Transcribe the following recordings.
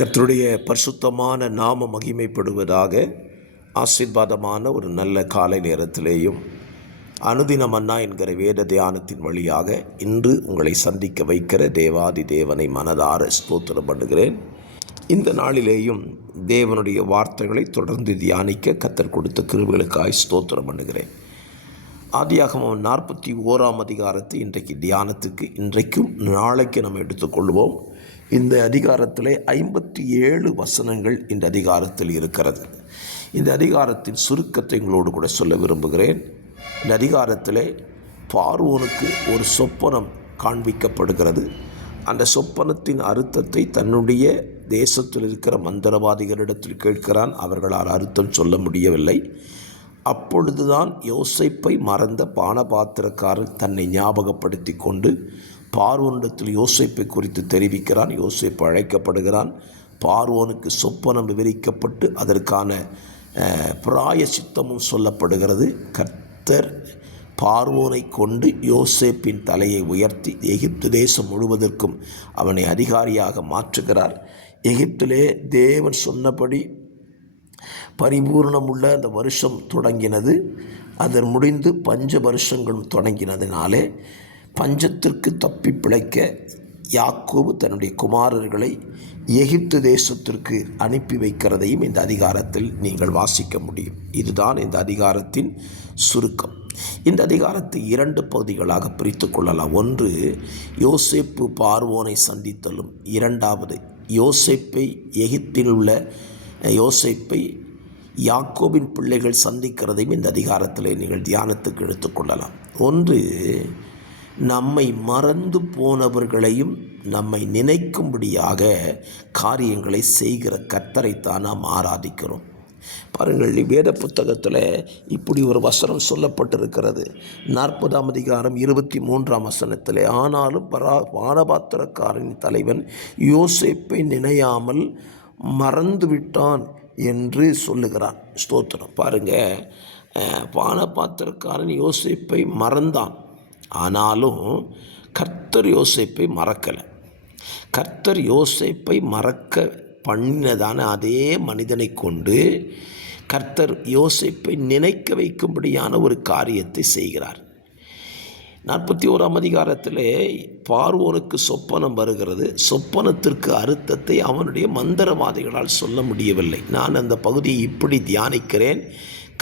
கர்த்தருடைய பரிசுத்தமான நாம மகிமைப்படுவதாக. ஆசீர்வாதமான ஒரு நல்ல காலை நேரத்திலேயும் அனுதின மன்னா என்கிற வேத தியானத்தின் வழியாக இன்று உங்களை சந்திக்க வைக்கிற தேவாதி தேவனை மனதார ஸ்தோத்திரம் பண்ணுகிறேன். இந்த நாளிலேயும் தேவனுடைய வார்த்தைகளை தொடர்ந்து தியானிக்க கர்த்தர் கொடுத்த கிருபைகளுக்காய் ஸ்தோத்திரம் பண்ணுகிறேன். ஆதியாகமம் 41 அதிகாரத்தை இன்றைக்கு தியானத்துக்கு இன்றைக்கும் நாளைக்கு நம்ம எடுத்துக்கொள்வோம். இந்த அதிகாரத்திலே 57 வசனங்கள் இந்த அதிகாரத்தில் இருக்கிறது. இந்த அதிகாரத்தின் சுருக்கத்தை உங்களோடு கூட சொல்ல விரும்புகிறேன். இந்த அதிகாரத்திலே பார்வோனுக்கு ஒரு சொப்பனம் காண்பிக்கப்படுகிறது. அந்த சொப்பனத்தின் அர்த்தத்தை தன்னுடைய தேசத்தில் இருக்கிற மந்திரவாதிகளிடத்தில் கேட்கிறான். அவர்களால் அர்த்தம் சொல்ல முடியவில்லை. அப்பொழுதுதான் யோசேப்பை மறந்த பானபாத்திரக்காரன் தன்னை ஞாபகப்படுத்தி கொண்டு பார்வோனிடத்தில் யோசேப்பை குறித்து தெரிவிக்கிறான். யோசேப்பு அழைக்கப்படுகிறான். பார்வோனுக்கு சொப்பனம் விவரிக்கப்பட்டு அதற்கான பிராயசித்தமும் சொல்லப்படுகிறது. கர்த்தர் பார்வோனை கொண்டு யோசேப்பின் தலையை உயர்த்தி எகிப்து தேசம் முழுவதற்கும் அவனை அதிகாரியாக மாற்றுகிறார். எகிப்திலே தேவன் சொன்னபடி பரிபூர்ணமுள்ள அந்த வருஷம் தொடங்கினது. அதன் முடிந்து பஞ்ச வருஷங்களும் தொடங்கினதினாலே பஞ்சத்திற்கு தப்பி பிழைக்க யாக்கோபு தன்னுடைய குமாரர்களை எகிப்து தேசத்திற்கு அனுப்பி வைக்கிறதையும் இந்த அதிகாரத்தில் நீங்கள் வாசிக்க முடியும். இதுதான் இந்த அதிகாரத்தின் சுருக்கம். இந்த அதிகாரத்தை 2 பகுதிகளாக பிரித்து கொள்ளலாம். ஒன்று, யோசேப்பு பார்வோனை சந்தித்தலும். இரண்டாவது, யோசேப்பை எகிப்தில் உள்ள யோசேப்பை யாக்கோபின் பிள்ளைகள் சந்திக்கிறதையும் இந்த அதிகாரத்தில் நீங்கள் தியானத்துக்கு எடுத்துக்கொள்ளலாம். ஒன்று, நம்மை மறந்து போனவர்களையும் நம்மை நினைக்கும்படியாக காரியங்களை செய்கிற கர்த்தரைத்தான் நாம் ஆராதிக்கிறோம். பாருங்கள், வேத புத்தகத்தில் இப்படி ஒரு வசனம் சொல்லப்பட்டிருக்கிறது. 40 அதிகாரம் 23 வசனத்தில், ஆனாலும் பானபாத்திரக்காரனின் தலைவன் யோசேப்பை நினையாமல் மறந்துவிட்டான் என்று சொல்லுகிறான். ஸ்தோத்திரம். பாருங்கள், பானபாத்திரக்காரன் யோசேப்பை மறந்தான். ஆனாலும் கர்த்தர் யோசேப்பை மறக்கலை. கர்த்தர் யோசேப்பை மறக்க பண்ணினதான அதே மனிதனை கொண்டு கர்த்தர் யோசேப்பை நினைக்க வைக்கும்படியான ஒரு காரியத்தை செய்கிறார். 41 அதிகாரத்தில் பார்வோனுக்கு சொப்பனம் வருகிறது. சொப்பனத்திற்கு அர்த்தத்தை அவனுடைய மந்திரவாதிகளால் சொல்ல முடியவில்லை. நான் அந்த பகுதியை இப்படி தியானிக்கிறேன்.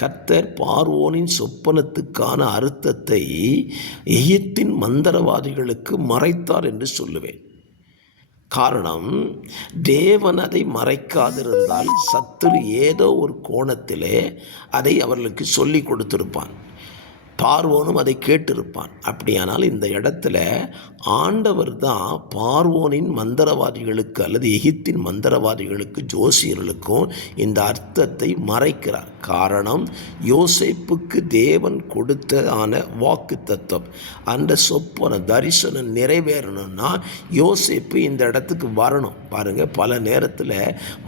கர்த்தர் பார்வோனின் சொப்பனத்துக்கான அர்த்தத்தை எகிப்தின் மந்திரவாதிகளுக்கு மறைத்தார் என்று சொல்லுவேன். காரணம், தேவன் அதை மறைக்காதிருந்தால் சத்துரு ஏதோ ஒரு கோணத்திலே அதை அவர்களுக்கு சொல்லி கொடுத்திருப்பான். பார்வோனும் அதை கேட்டிருப்பான். அப்படியானால் இந்த இடத்துல ஆண்டவர் தான் பார்வோனின் மந்திரவாதிகளுக்கு அல்லது எகிப்தின் மந்திரவாதிகளுக்கு ஜோசியர்களுக்கும் இந்த அர்த்தத்தை மறைக்கிறார். காரணம், யோசேப்புக்கு தேவன் கொடுத்ததான வாக்கு தத்துவம், அந்த சொப்பன தரிசனம் நிறைவேறணும்னா யோசேப்பு இந்த இடத்துக்கு வரணும். பாருங்கள், பல நேரத்தில்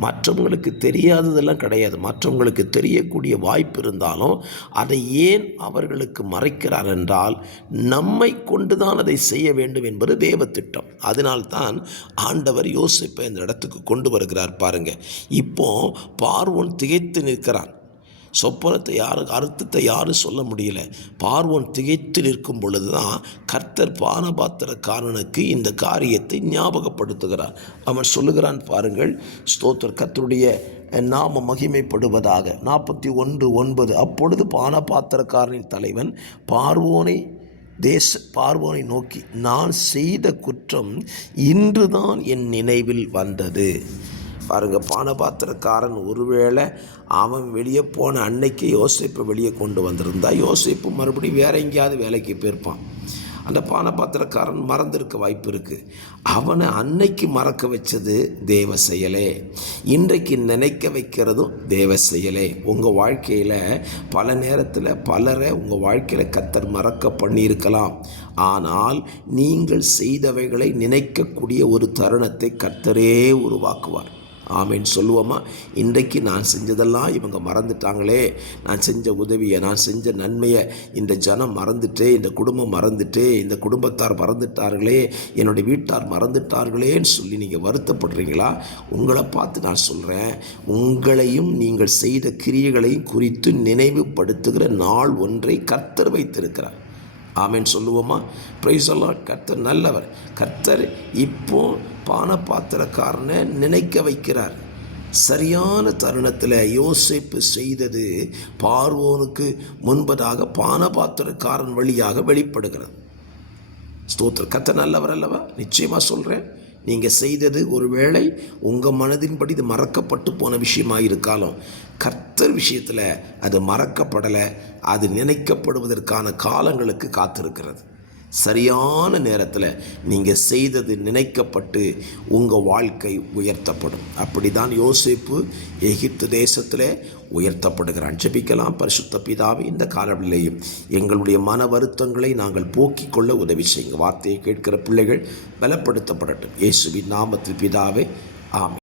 மற்றவங்களுக்கு தெரியாததெல்லாம் கிடையாது. மற்றவங்களுக்கு தெரியக்கூடிய வாய்ப்பு இருந்தாலும் அதை ஏன் அவர்களுக்கு மறைக்கிறார் என்றால், நம்மை கொண்டுதான் அதை செய்ய வேண்டும் என்பது தேவ திட்டம். அதனால்தான் ஆண்டவர் யோசேப்பை இந்த இடத்துக்கு கொண்டு வருகிறார். பாருங்க, இப்போ பார்வோன் திகைத்து நிற்கிறான். சொப்பனத்தை அர்த்தத்தை யாரும் சொல்ல முடியல. பார்வோன் திகைத்து நிற்கும் பொழுதுதான் கர்த்தர் பானபாத்திரக்காரனுக்கு இந்த காரியத்தை ஞாபகப்படுத்துகிறார். அவன் சொல்லுகிறான், பாருங்கள், ஸ்தோத்திர, கர்த்தருடைய நாம மகிமைப்படுவதாக. 41:9, அப்பொழுது பானபாத்திரக்காரனின் தலைவன் பார்வோனை நோக்கி, நான் செய்த குற்றம் இன்றுதான் என் நினைவில் வந்தது. பாருங்கள், பானபாத்திரக்காரன் ஒருவேளை அவன் வெளியே போன அன்னைக்கு யோசேப்பை வெளியே கொண்டு வந்திருந்தா யோசேப்பு மறுபடியும் வேற எங்கேயாவது வேலைக்கு போயிருப்பான். அந்த பானபாத்திரக்காரன் மறந்திருக்க வாய்ப்பு இருக்குது. அவனை அன்னைக்கு மறக்க வச்சது தேவ செயலே. இன்றைக்கு நினைக்க வைக்கிறதும் தேவ செயலே. உங்கள் வாழ்க்கையில் பல நேரத்தில் பலரை உங்கள் வாழ்க்கையில் கர்த்தர் மறக்க பண்ணியிருக்கலாம். ஆனால் நீங்கள் செய்தவைகளை நினைக்கக்கூடிய ஒரு தருணத்தை கர்த்தரே உருவாக்குவார். ஆமேன் சொல்லுவோமா? இன்றைக்கு நான் செஞ்சதெல்லாம் இவங்க மறந்துட்டாங்களே, நான் செஞ்ச உதவியை, நான் செஞ்ச நன்மையை இந்த ஜனம் மறந்துட்டே, இந்த குடும்பம் மறந்துட்டே, இந்த குடும்பத்தார் மறந்துட்டார்களே, என்னுடைய வீட்டார் மறந்துட்டார்களேன்னு சொல்லி நீங்கள் வருத்தப்படுறீங்களா? உங்களை பார்த்து நான் சொல்கிறேன், உங்களையும் நீங்கள் செய்த கிரியைகளையும் குறித்து நினைவுபடுத்துகிற நாள் ஒன்றை கர்த்தர் வைத்திருக்கிறார். ஆமேன் சொல்லுவோமா? Praise the Lord. கர்த்தர் நல்லவர். கர்த்தர் இப்போ பானபாத்திரக்காரனை நினைக்க வைக்கிறார். சரியான தருணத்தில் யோசேப்பு செய்தது பார்வோனுக்கு முன்பதாக பானபாத்திரக்காரன் வழியாக வெளிப்படுகிறது. ஸ்தோத்திரம். கர்த்தர் நல்லவர் அல்லவா? நிச்சயமாக சொல்கிறேன், நீங்கள் செய்தது ஒருவேளை உங்கள் மனதின்படி இது மறக்கப்பட்டு போன விஷயமாக இருக்காலும், கர்த்தர் விஷயத்தில் அது மறக்கப்படலை. அது நினைக்கப்படுவதற்கான காலங்களுக்கு காத்திருக்கிறது. சரியான நேரத்தில் நீங்கள் செய்தது நினைக்கப்பட்டு உங்கள் வாழ்க்கை உயர்த்தப்படும். அப்படி தான் யோசேப்பு எகிப்து தேசத்தில் உயர்த்தப்படுகிறான். ஜெபிக்கலாம். பரிசுத்த பிதாவே, இந்த காலவெளியிலேயும் எங்களுடைய மன வருத்தங்களை நாங்கள் போக்கிக் கொள்ள உதவி செய்யுங்க. வார்த்தையை கேட்கிற பிள்ளைகள் பலப்படுத்தப்படட்டும். இயேசுவின் நாமத்தில் பிதாவே, ஆமென்.